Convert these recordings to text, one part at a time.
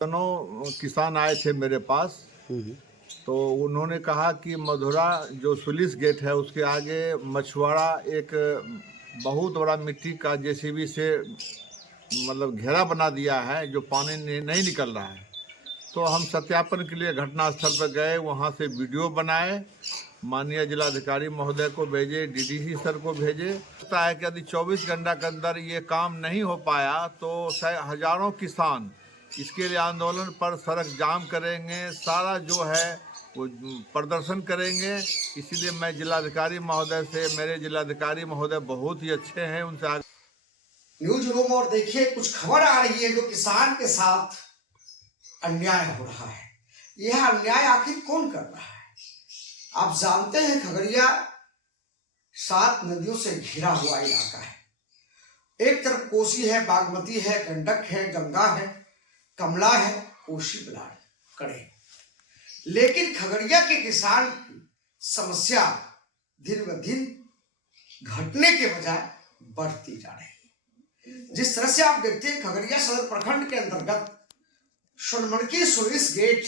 दोनों किसान आए थे मेरे पास। तो उन्होंने कहा कि मधुरा जो सुलिस गेट है उसके आगे मछुआरा एक बहुत बड़ा मिट्टी का जेसीबी से मतलब घेरा बना दिया है जो पानी नहीं निकल रहा है। तो हम सत्यापन के लिए घटनास्थल पर गए, वहाँ से वीडियो बनाए, माननीय जिलाधिकारी महोदय को भेजे, डीडीसी सर को भेजे। लगता है कि यदि 24 घंटा के अंदर ये काम नहीं हो पाया तो हजारों किसान इसके लिए आंदोलन पर सड़क जाम करेंगे, सारा जो है वो प्रदर्शन करेंगे। इसीलिए मैं जिलाधिकारी महोदय से, मेरे जिलाधिकारी महोदय बहुत ही अच्छे हैं, उनसे न्यूज रूम और देखिए कुछ खबर आ रही है जो किसान के साथ अन्याय हो रहा है। यह अन्याय आखिर कौन कर रहा है? आप जानते हैं खगड़िया 7 नदियों से घिरा हुआ इलाका है। एक तरफ कोसी है, बागमती है, गंडक है, गंगा है, कमला है, कोसी बलान कड़े। लेकिन खगड़िया के किसान की समस्या दिन ब दिन घटने के बजाय बढ़ती जा रही है। जिस तरह से आप देखते हैं खगड़िया सदर प्रखंड के अंतर्गत सोनमणकी सुलिस गेट,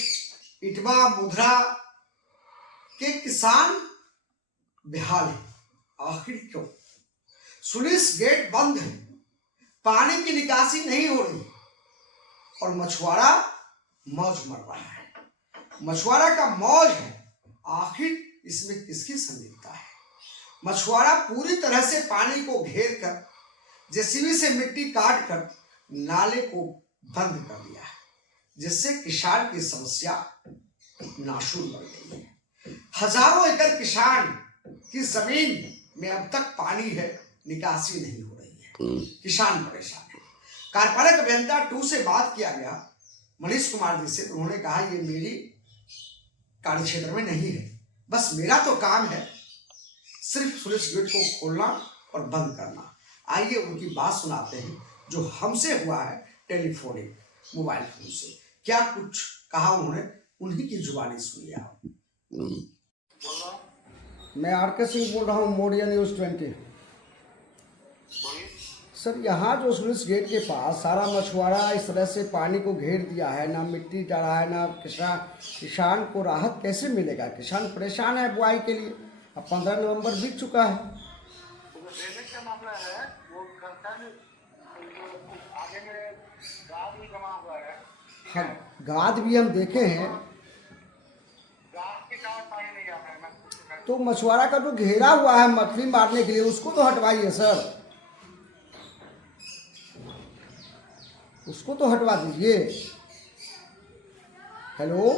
इटवा, मुधरा के किसान बेहाल है। आखिर क्यों? सुलिस गेट बंद है, पानी की निकासी नहीं हो रही और मछुआरा मौज मर रहा है। मछुआरा का मौज है, आखिर इसमें किसकी संलिप्तता है? मछुआरा पूरी तरह से पानी को घेर कर जेसीबी से मिट्टी काट कर नाले को बंद कर दिया है, जिससे किसान की समस्या नासूर बन गई है। हजारों एकड़ किसान की जमीन में अब तक पानी है, निकासी नहीं हो रही है, किसान परेशान है। कार्यपालक अभियंता 2 से बात किया गया मनीष कुमार जी से, तो उन्होंने कहा ये मेरी कार्य क्षेत्र में नहीं है, बस मेरा तो काम है सिर्फ सुलिस गेट को खोलना और बंद करना। आइए उनकी बात सुनाते हैं जो हमसे हुआ है टेलीफोनिक मोबाइल फोन से। क्या कुछ कहा उन्होंने, उन्हीं की जुबानी सुनिए आप। मैं आर.के. सिंह बोल रहा हूँ, मोडिया न्यूज़ 20। सर, यहाँ जो सुलिस गेट के पास सारा मछुआरा इस तरह से पानी को घेर दिया है, ना मिट्टी डाला है, ना किसान को राहत कैसे मिलेगा? किसान परेशान है बुआई के लिए। अब 15 नवंबर बीत चुका है। हाँ, गाद भी हम देखे हैं। तो मछुआरा का जो घेरा हुआ है मछली मारने के लिए, उसको तो हटवाइए सर, उसको तो हटवा दीजिए। हेलो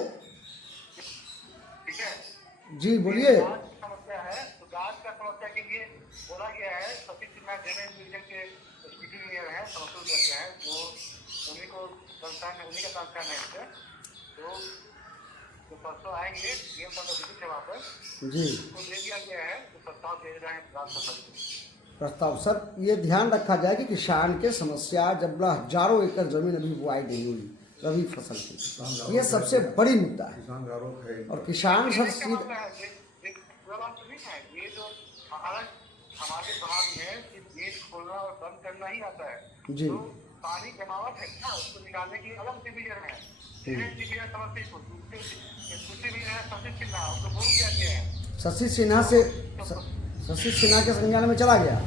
जी, बोलिए। समस्या है तो गाज का समस्या के लिए बोला गया है। सतीश सिन्हा ड्रेनेज डिवीजन के स्पीडी इंजीनियर हैं, समस्या करते हैं, वो उन्हीं को संस्थान है, उन्हीं का संस्थान है इससे। तो परसों आएंगे, डीएम साहब का विजिट है वहाँ पर जी, उनको दे दिया गया है, तो प्रस्ताव भेज रहे हैं राज सफल प्रस्ताव। सर, ये ध्यान रखा जाए कि किसान के समस्या, जब हजारों एकड़ जमीन अभी बुआई नहीं हुई रबी फसल की, ये सबसे बड़ी मुद्दा है। और किसान सब ये जो हमारे दिमाग में सिर्फ गेट खोलना और बंद करना ही आता है जी। तो पानी जमावट है ना, उसको निकालने की अलग डिवीजन है। शशि सिन्हा से शशि सिन्हा के संज्ञान में चला गया।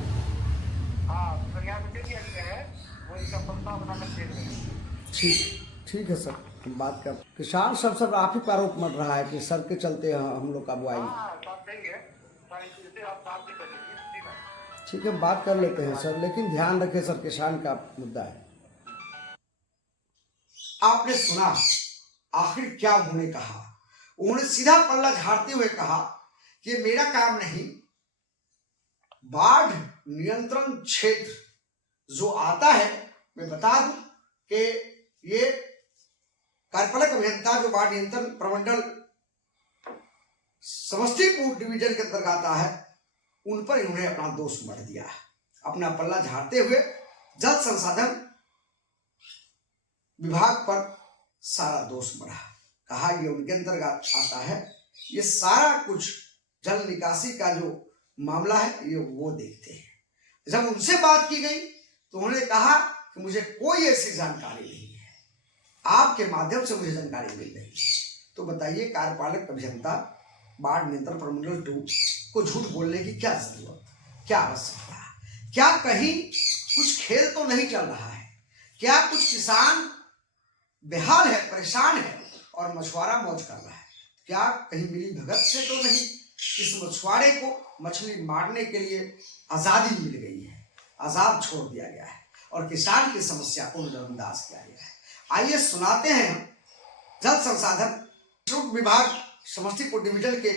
ठीक है सर, हम बात कर। किसान सब आप ही पर आरोप मर रहा है कि सर के चलते हम लोग का बुआई। ठीक है, बात कर लेते हैं सर, लेकिन ध्यान रखें सर, किसान का मुद्दा है। आपने सुना आखिर क्या उन्होंने कहा? उन्होंने सीधा पल्ला झाड़ते हुए कहा कि मेरा काम नहीं, बाढ़ नियंत्रण क्षेत्र जो आता है, मैं बता दूं कि ये कार्यपालक अभियंता जो बाढ़ नियंत्रण प्रमंडल समस्तीपुर डिवीजन के अंतर्गत आता है, उन पर इन्होंने अपना दोष मढ़ दिया। अपना पल्ला झाड़ते हुए जल संसाधन विभाग पर सारा दोष मढ़ा। कहा ये उनके अंतर्गत आता है, ये सारा कुछ जल निकासी का जो मामला है ये वो देखते हैं। जब उनसे बात की गई तो उन्होंने कहा कि मुझे कोई ऐसी जानकारी नहीं है। आपके माध्यम से मुझे जानकारी मिल रही है। तो बताइए, कार्यपालक अभियंता वार्ड नियंत्रण प्रमंडल 2 को झूठ बोलने की क्या जरूरत, क्या आवश्यकता है? क्या कहीं कुछ खेल तो नहीं चल रहा है? क्या कुछ किसान बेहाल है, परेशान है और मछुआरा मौज कर रहा है? क्या कहीं मिली भगत से तो नहीं इस मछुआरे को मछली मारने के लिए आज़ादी मिल गई है, आज़ाद छोड़ दिया गया है और किसान की समस्या को नजरअंदाज किया गया है? आइए सुनाते हैं जल संसाधन विभाग समस्तीपुर डिवीजन के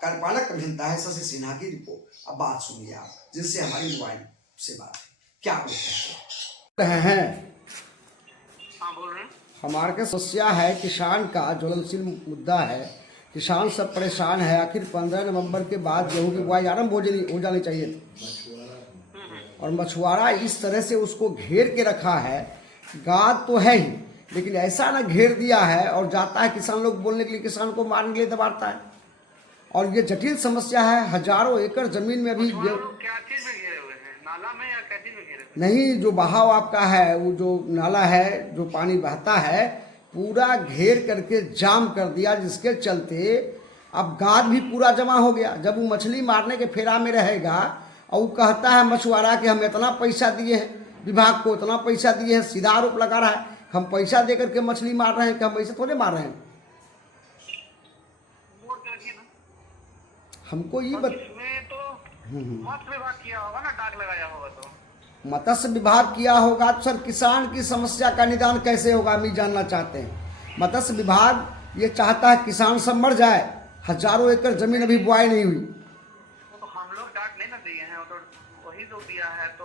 कार्यपालक अभियंता है शशि सिन्हा की रिपोर्ट। अब बात सुनिए आप, जिससे हमारी मोबाइल से बात है। क्या बोलते हैं? हाँ बोल रहे हैं। हमारे के समस्या है, किसान का ज्वलनशील मुद्दा है। किसान सब परेशान है। आखिर 15 नवंबर के बाद गेहूं की बुआई आरंभ हो जानी चाहिए थी और मछुआरा इस तरह से उसको घेर के रखा है। गाद तो है ही, लेकिन ऐसा ना घेर दिया है और जाता है किसान लोग बोलने के लिए, किसान को मारने के लिए दबाता है। और ये जटिल समस्या है। हजारों एकड़ जमीन में अभी क्या चीज में घेरे हुए हैं? नाला में या क्या चीज में घेरे हुए नहीं, जो बहाव आपका है, वो जो नाला है, जो पानी बहता है, पूरा घेर करके जाम कर दिया, जिसके चलते अब गाद भी पूरा जमा हो गया। जब वो मछली मारने के फेरा में रहेगा और वो कहता है मछुआरा कि हम इतना पैसा दिए हैं, विभाग को इतना पैसा दिए हैं, सीधा आरोप लगा रहा है हम पैसा दे करके मछली मार रहे हैं, कि हम ऐसे थोड़े मार रहे हैं। हमको ये इसमें तो मत्स्य विभाग किया होगा ना, डाक लगाया होगा तो मत्स्य विभाग किया होगा तो सर किसान की समस्या का निदान कैसे होगा, हम ये जानना चाहते हैं। मत्स्य विभाग ये चाहता है किसान सब मर जाए। हजारों एकड़ जमीन अभी बुआई नहीं हुई। वो तो हम लोग डाक नहीं ना दिए हैं, वो तो वही लोग दिया है, तो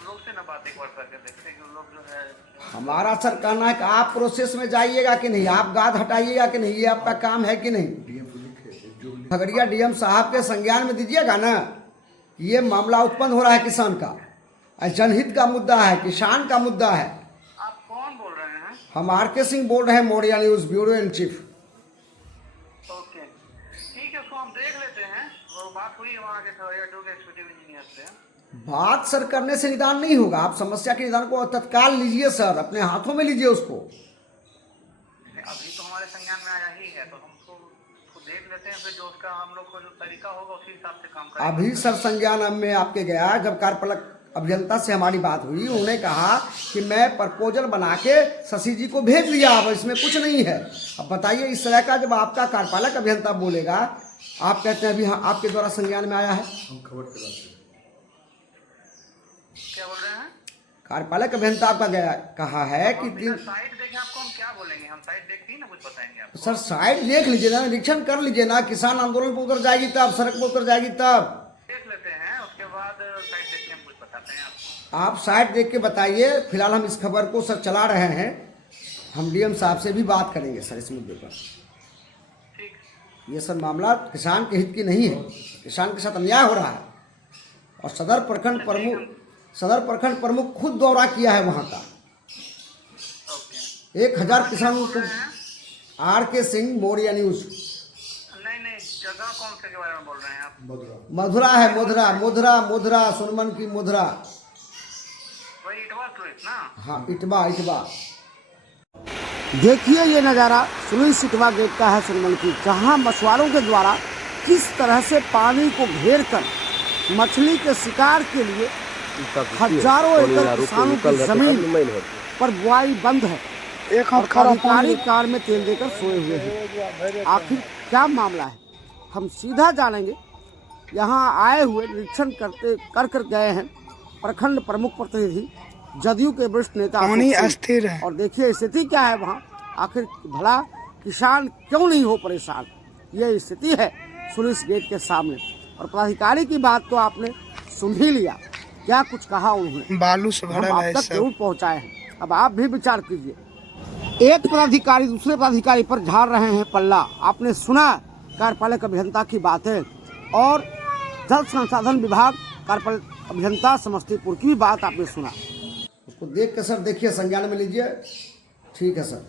लोग से ना बात एक बार करके देखते हैं कि लोग जो है। हमारा सर कहना है कि आप प्रोसेस में जाइएगा कि नहीं, आप गाद हटाइएगा कि नहीं, ये आपका काम है कि नहीं। खगड़िया डीएम साहब के संज्ञान में दीजिएगा ना, ये मामला उत्पन्न हो रहा है किसान का, जनहित का मुद्दा है, किसान का मुद्दा है। आप कौन बोल रहे हैं? हम RK सिंह बोल रहे हैं, Maurya news bureau in chief. Okay, ठीक है, उसको हम देख लेते हैं। वो बात हुई वहाँ के एग्जीक्यूटिव इंजीनियर से। बात सर करने से निदान नहीं होगा। आप समस्या के निदान को तत्काल लीजिए सर, अपने हाथों में लीजिए उसको। अभी तो हमारे संज्ञान में आया ही है, तो हम उसको देख लेते हैं, फिर जो उसका हम लोग को जो तरीका होगा उसी हिसाब से काम करेंगे। अभी सर संज्ञान में आपके गया, जब कार्यपालक अभियंता से हमारी बात हुई, उन्होंने कहा कि मैं प्रपोजल बना के शशि जी को भेज दिया, अब इसमें कुछ नहीं है। अब बताइए, इस तरह का जब आपका कार्यपालक अभियंता बोलेगा, आप कहते हैं अभी हाँ आपके द्वारा संज्ञान में आया है। हम खबर कराते हैं। क्या बोल रहे हैं? कार्यपालक अभियंता आपका गया कहा है कि साइट देखें, आपको हम क्या बोलेंगे? हम साइट देखते ही ना कुछ बताएंगे आपको। सर साइड देख लीजिए ना, निरीक्षण कर लीजिए ना। किसान आंदोलन पर उतर जाएगी तब, सड़क पर उतर जाएगी तब। देख लेते हैं, उसके बाद साइट देख के हम कुछ बताते हैं आपको। आप साइड देख के बताइए। फिलहाल हम इस खबर को सर चला रहे हैं, हम डीएम साहब से भी बात करेंगे सर इस मुद्दे पर। ठीक, ये सर मामला किसान के हित की नहीं है, किसान के साथ अन्याय हो रहा है। और सदर प्रखंड प्रमुख खुद दौरा किया है वहाँ का। ओके। 1000 किसानों को। RK Singh, Maurya news. नहीं, जगह कौन से के बारे में बोल रहे हैं आप? मधुरा है, मोधरा सुनमन की मोधरा। वही इटवा स्ट्रीट ना? हाँ, इटवा। देखिए ये नज़ारा सुनील इटवा गेट का है सुनमन की, जहाँ मछुआरों के द्वारा किस तरह से पानी को घेर कर मछली के शिकार के लिए हजारों एकड़ किसानों की जमीन पर बुआई बंद है और अधिकारी कार में तेल देकर सोए हुए हैं। आखिर क्या मामला है, हम सीधा जानेंगे। यहाँ आए हुए निरीक्षण कर गए हैं प्रखंड प्रमुख प्रतिनिधि, जदयू के वरिष्ठ नेता अस्थिर है। और देखिए स्थिति क्या है वहाँ, आखिर भला किसान क्यों नहीं हो परेशान, ये स्थिति है सुलिस गेट के सामने। और पदाधिकारी की बात तो आपने सुन ही लिया, क्या कुछ कहा उन्होंने, बालू से हम आप तक जरूर पहुँचाए हैं। अब आप भी विचार कीजिए। एक पदाधिकारी दूसरे पदाधिकारी पर झाड़ रहे हैं पल्ला। आपने सुना कार्यपालक अभियंता की बातें और जल संसाधन विभाग कार्यपालक अभियंता समस्तीपुर की भी बात आपने सुना। उसको देख के सर देखिए, संज्ञान में लीजिए। ठीक है सर।